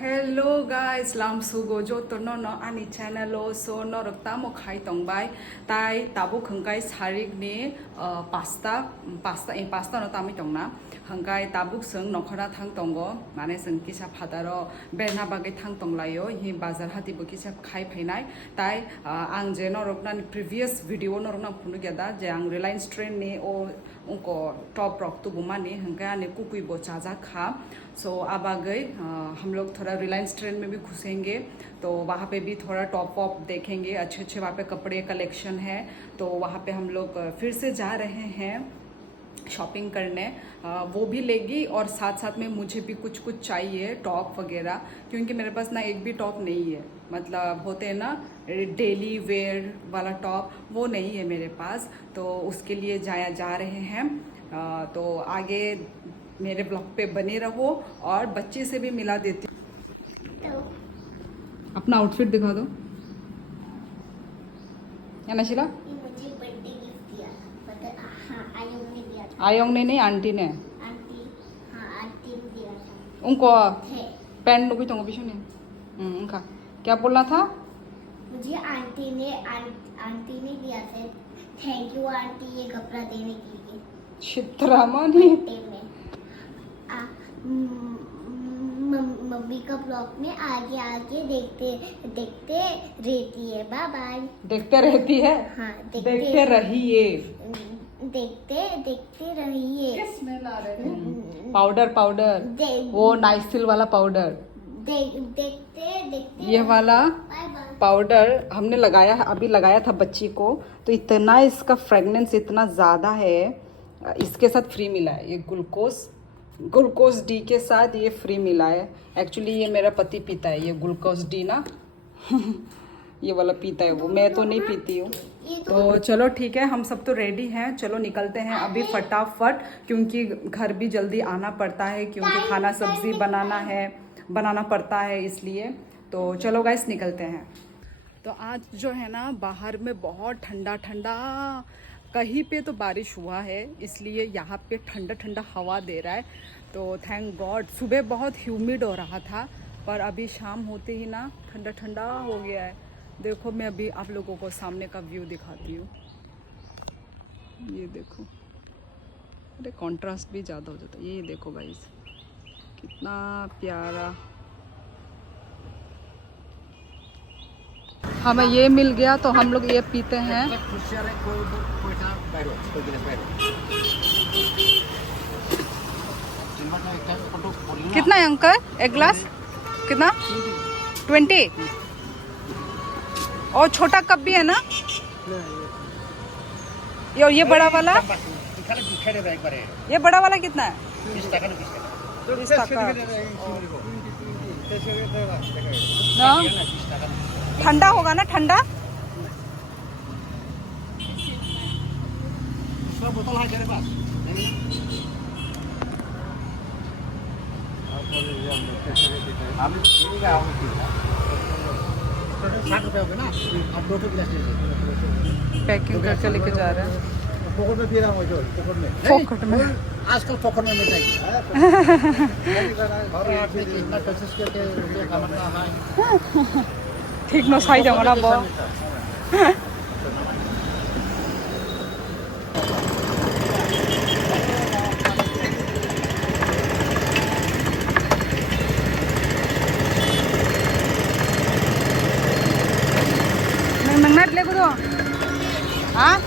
Hello guys, lam sugo jo torno no ani channel lo so no rakta mo khai tongbai tai tabu khangkai sarik ni pasta no tami tongna hangkai tabuk sung nokhara thang tongo mane sung kisa phadaro berna bagai thang tonglayo hi bazar hati bo kisa khai phainai tai ang je no rokna ni previous video no rokna phunu gyada je ang Reliance train ni o उनको top rock तो बुमानी हंका ने कुकुई बो चाजा खा सो अब आ गए हम लोग थोड़ा रिलायंस ट्रेन में भी घुसेंगे तो वहाँ पे भी थोड़ा टॉप वॉप देखेंगे अच्छे अच्छे वहाँ पे कपड़े कलेक्शन है तो वहाँ पे हम लोग फिर से जा रहे हैं शॉपिंग करने वो भी लेगी और साथ साथ में मुझे भी कुछ कुछ चाहिए टॉप वगैरह क्योंकि मेरे पास ना एक भी टॉप नहीं है मतलब होते हैं ना डेली वेयर वाला टॉप वो नहीं है मेरे पास तो उसके लिए जा रहे हैं तो आगे मेरे ब्लॉग पे बने रहो और बच्चे से भी मिला देती हूँ अपना आउटफिट दिखा दो या नशीला आयोंग ने नहीं आंटी ने आंटी ने दिया था उनको पेन लोग तो भी सुने उनका क्या बोलना था मुझे आंटी ने दिया था थैंक यू आंटी ये कपड़ा देने के लिए चित्रामणि मम्मी का ब्लॉग में आगे आगे देखते रहती है बाय बाय देखते रहती है हाँ देखते रहिए देखते रहिए स्मेल आ रहे हैं पाउडर वो नाइसिल वाला पाउडर देखते ये वाला बाय बाय पाउडर हमने लगाया है अभी लगाया था बच्ची को तो इतना इसका फ्रेगनेंस इतना ज़्यादा है इसके साथ फ्री मिला है ये ग्लूकोज डी के साथ ये फ्री मिला है एक्चुअली ये मेरा पति पीता है ये ग्लूकोज डी ना ये वाला पीता है वो मैं तो नहीं पीती हूँ तो चलो ठीक है हम सब तो रेडी हैं चलो निकलते हैं अभी फटाफट क्योंकि घर भी जल्दी आना पड़ता है क्योंकि खाना सब्जी बनाना पड़ता है इसलिए तो चलो गाइस निकलते हैं तो आज जो है ना बाहर में बहुत ठंडा ठंडा कहीं पे तो बारिश हुआ है इसलिए यहाँ पे ठंडा ठंडा हवा दे रहा है तो थैंक गॉड सुबह बहुत ह्यूमिड हो रहा था पर अभी शाम होते ही ना ठंडा ठंडा हो गया है देखो मैं अभी आप लोगों को सामने का व्यू दिखाती हूँ ये देखो अरे कॉन्ट्रास्ट भी ज़्यादा हो जाता है ये देखो गाइस कितना प्यारा हमें ये मिल गया तो हम लोग ये पीते हैं कितना है अंकल एक ग्लास कितना 20 और छोटा कप भी है ना ये बड़ा वाला ये बड़ा वाला कितना है 20 টাকা ना ठंडा होगा ना ठंडा पैकिंग करके लेके जा रहे हैं पॉकेट में आजकल पॉकेट में मिठाई ठीक ना साइज हमारा बहुत magnet ले दो हाँ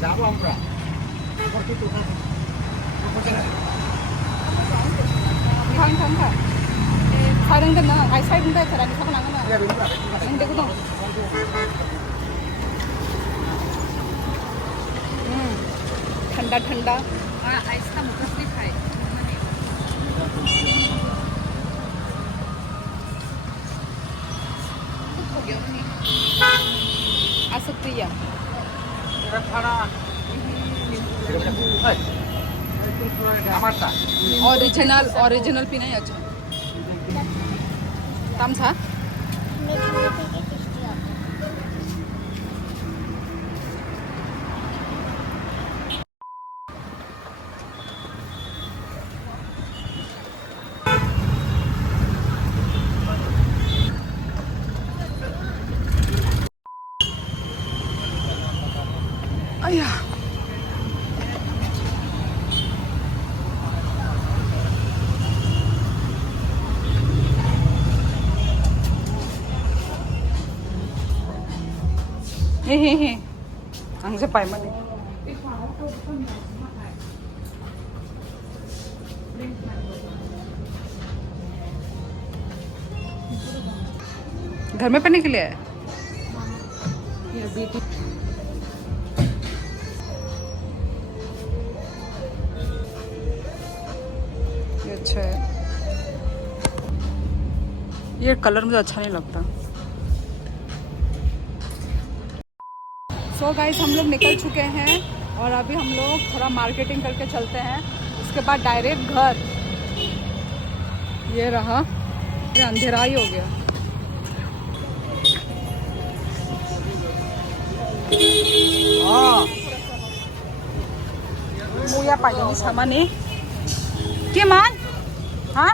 যাবো আমরা 사는 건 아니 살은 데 사람이 사고 나가나 근데 그도 ठंडा ठंडा आइस का मुकसली खाए हो गया नहीं आ सकती है আমারটা ओरिजिनल पिनाई अच्छा काम था मीठी मीठी की टेस्टी होती अय्या हे आंगसे पाय मध्ये घर में पहनने के लिए है ये बेटी ये अच्छा है ये कलर मुझे अच्छा नहीं लगता सो गाइस हम लोग निकल चुके हैं और अभी हम लोग थोड़ा मार्केटिंग करके चलते हैं उसके बाद डायरेक्ट घर ये रहा ये अंधेरा ही हो गया मुया पानी सामान के मान हाँ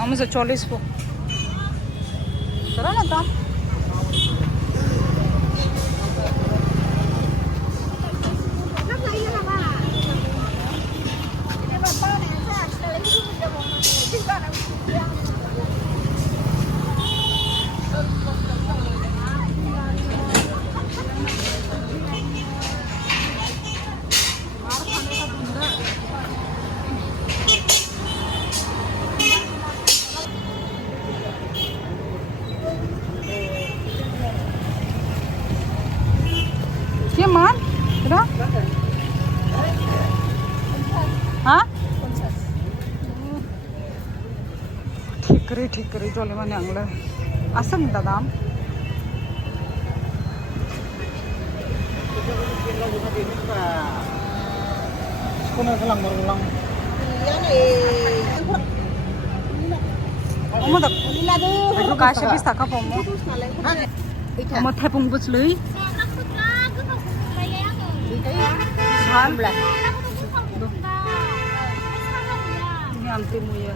हम से 40 को करो ना दाम ये मान इधर हाँ ठीक करे चले मैंने आंगले असं म्हणता दाम sekolah selang baru ulang 어머 나 이거 가시 비슷하까 보모 어머 태풍 부슬이 잘 ini anti muya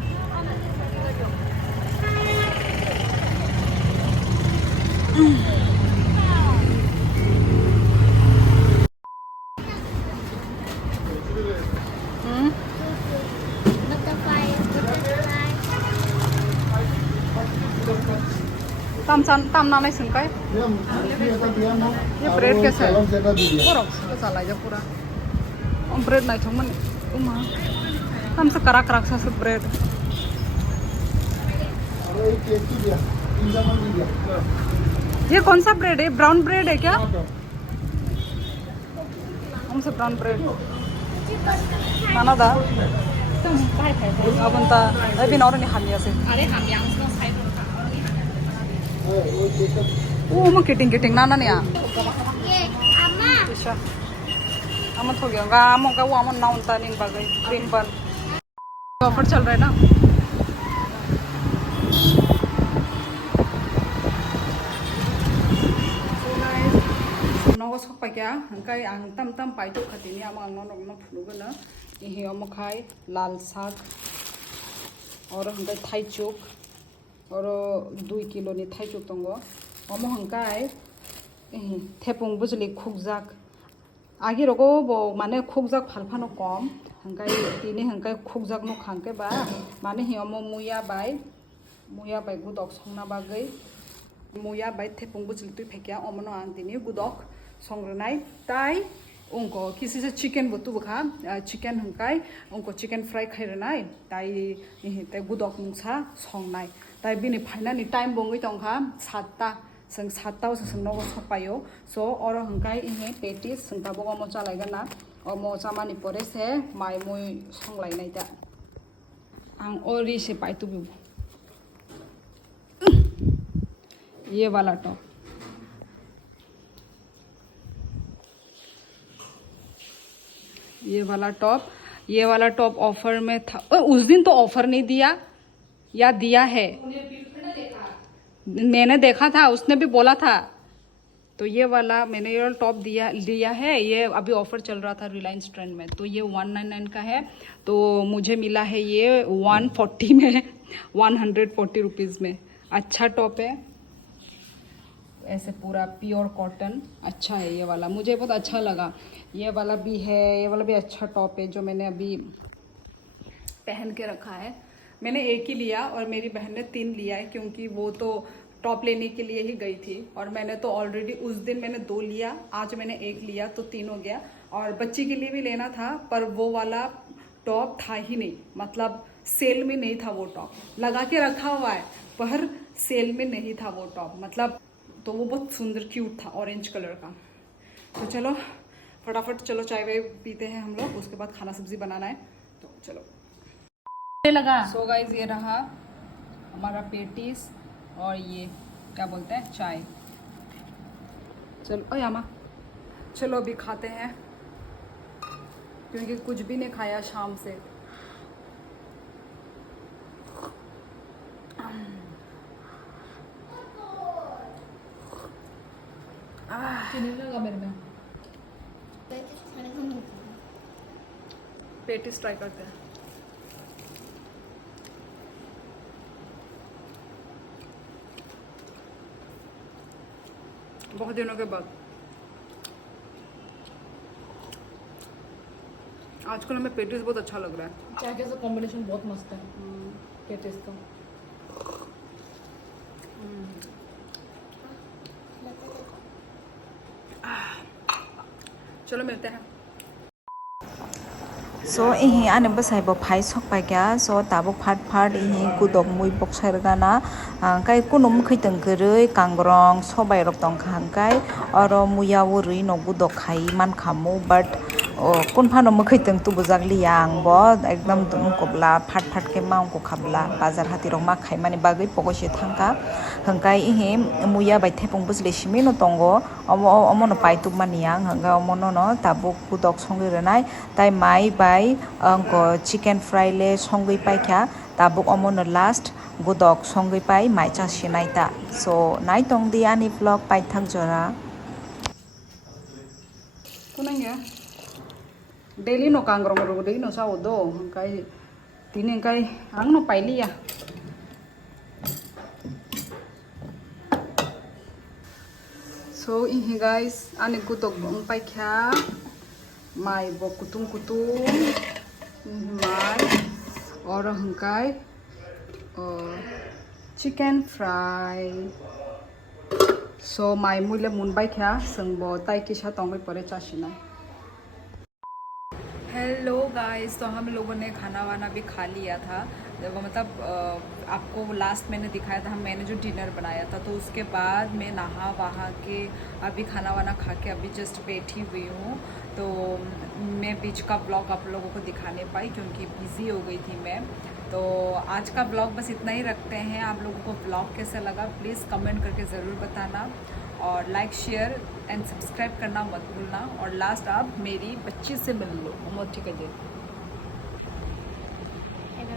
tam nanai singkai ये ब्रेड कैसा है पूरा कैसा लाइजा पूरा और ब्रेड नहीं थोमन उमा हम से करा करा सा सब ब्रेड ये कौन सा ब्रेड है ब्राउन ब्रेड है क्या हम से ब्राउन ब्रेड माना दा अब अंता अभी नौरे नहीं हानिया से ओ किटिंग ना नहीं आ ये अम्मा अच्छा अमन हो गया गा अमन का वो अमन ना उनता नहीं बन गई क्रीम बन ऑफर चल रहा है ना नौगो सकपा क्या हंकाई आं तम पाइतो खतिनी आम आं नौ फुलुगोनो इहि अमखाय लाल साग और हंकाई थाई चुक और 2 किलो नि थाई चुक दंगो अम हंकाय थेपुंग बुजलि खुगजाक आगे रगो बो माने खुगजाक फालफानो कम हंकाय तिनि हंकाय खुगजाक नो खांके बा माने हि अम मुया बाय गुदक संना बागै मुया बाय थेपुंग बुजलि तुइ फेकिया अमनो आं तिनि गुदक संग्रनाय ताई उनको किसी से चिकन बुतु बखा चिकन हंकाय उनको चिकन फ्राई खाइरनाय ताई ते गुदक मुंसा संनाय ताई बिनि फाइनानि टाइम बंगै तंखा 7टा जों 7टा जों नगो सपायो सो और हंकाय इहे पेटिस संता बगो म चालायगोन ना अमो जामानि परे से माय मुय संलायनाय दा आं ओरि से पाइतु बु ये वाला टॉप ये वाला टॉप ऑफर में था। उस दिन तो ऑफर नहीं दिया या दिया है, मैंने देखा था, उसने भी बोला था। तो ये वाला मैंने ये टॉप दिया है, ये अभी ऑफर चल रहा था रिलायंस ट्रेंड में, तो ये 199 का है। तो मुझे मिला है ये 140 में, 140 रुपीज़ में। अच्छा टॉप है, ऐसे पूरा प्योर कॉटन, अच्छा है ये वाला, मुझे बहुत अच्छा लगा। ये वाला भी है, ये वाला भी अच्छा टॉप है जो मैंने अभी पहन के रखा है। मैंने एक ही लिया और मेरी बहन ने 3 लिया है, क्योंकि वो तो टॉप लेने के लिए ही गई थी और मैंने तो ऑलरेडी उस दिन मैंने 2 लिया, आज मैंने 1 लिया तो 3 हो गया। और बच्ची के लिए भी लेना था पर वो वाला टॉप था ही नहीं, मतलब सेल में नहीं था वो टॉप, लगा के रखा हुआ है पर सेल में नहीं था वो टॉप, मतलब तो वो बहुत सुंदर क्यूट था, ऑरेंज कलर का। तो चलो फटाफट चलो चाय वाय पीते हैं हम लोग, उसके बाद खाना सब्जी बनाना है, तो चलो लगा। सो गाइज ये रहा हमारा पेटीज और ये क्या बोलते हैं चाय। चलो ओ यामा, चलो अभी खाते हैं क्योंकि कुछ भी नहीं खाया शाम से। चीनी लगा मेरे में। पेटीज ट्राई करते हैं। बहुत दिनों के बाद आजकल हमें पेटीज बहुत अच्छा लग रहा है। चाय के साथ कॉम्बिनेशन बहुत मस्त है पेटीज का। चलो मिलते हैं। So ihi ane basai bo phai sok pai kya so tabuk phat ihi kudok mui bok sai gana kai kunum khiteng gerei kangrong sobai rok tong khang kai oro muya wuri no budok khai man khamu but kun phano mkhiteng tu bujak liang bo ekdam tum kobla phat ke maung ko khabla bazar hati rok ma khai mani bagai pogosi thangka hangkai ihi muya bai thepung busle simi no tongo omo no pai tu maniang hangga omo no tabuk kudok songi renai tai mai bai angko chicken fry le songi pai kya tabuk omo no last gudok songi pai mai cha sinai ta so nai tong di ani vlog pai thak jora kunangya daily no kangrong ro daily no sa odo kai tine kai ang no paili ya so ihi guys ane gutok bong pai kya mai bo kutung mai और हंकाई chicken fry सो माई मुले मुनबाई क्या संगबो ताई के साथ आऊँगी परे चाशिना। Hello guys, तो हम लोगों ने खाना वाना भी खा लिया था, मतलब आपको लास्ट मैंने दिखाया था मैंने जो डिनर बनाया था, तो उसके बाद मैं नहा वहा के अभी खाना वाना खा के अभी जस्ट बैठी हुई हूँ। तो मैं बीच का ब्लॉग आप लोगों को दिखा नहीं पाई क्योंकि बिज़ी हो गई थी मैं। तो आज का ब्लॉग बस इतना ही रखते हैं। आप लोगों को ब्लॉग कैसा लगा प्लीज़ कमेंट करके ज़रूर बताना और लाइक शेयर एंड सब्सक्राइब करना मत भूलना। और लास्ट आप मेरी बच्ची से मिल लो, बहुत ठीक है।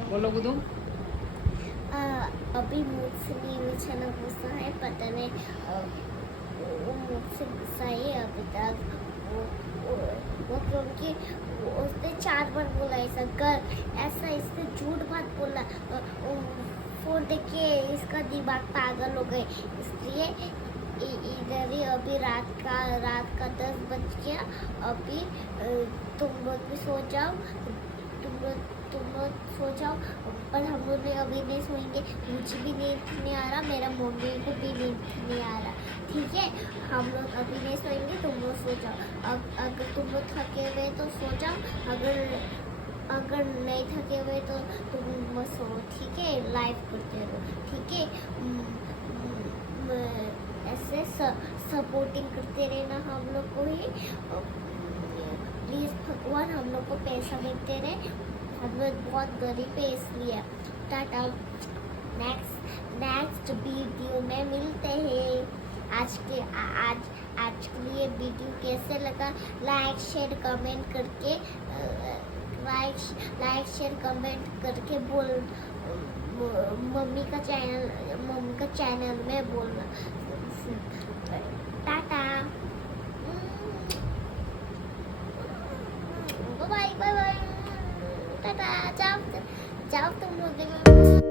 बोलो गुदू। अभी मुझसे नहीं गुस्सा है, पता नहीं वो मुझसे गुस्सा है अभी तक। वो क्योंकि उसने 4 बार बोला ऐसा कर, ऐसा इसने झूठ बात बोला, फोन देख के इसका दिमाग पागल हो गए, इसलिए इधर ही अभी रात का 10 बज गया। अभी तुम लोग भी सो जाओ, तुम लोग सो जाओ, पर हम लोग अभी नहीं सोएंगे। मुझे भी नींद नहीं आ रहा, मेरा मम्मी को भी नींद नहीं आ रहा, ठीक है। हम लोग अभी नहीं सोएंगे, तुम लोग सो जाओ। अगर तुम लोग थके हुए तो सो जाओ, अगर नहीं थके हुए तो तुम मत सो, ठीक है। लाइव करते रहो, ठीक है। ऐसे सपोर्टिंग करते रहना हम लोग को ही, प्लीज़ भगवान हम लोग को पैसा देते रहे, हम लोग बहुत गरीब है इसलिए। टाटा, नेक्स्ट वीडियो में मिलते हैं। आज एक्चुअली ये वीडियो कैसे लगा लाइक शेयर कमेंट करके लाइक शेयर कमेंट करके बोल मम्मी का चैनल में बोलना टाटा बाय बाय बाय टाटा जाओ तुम लोग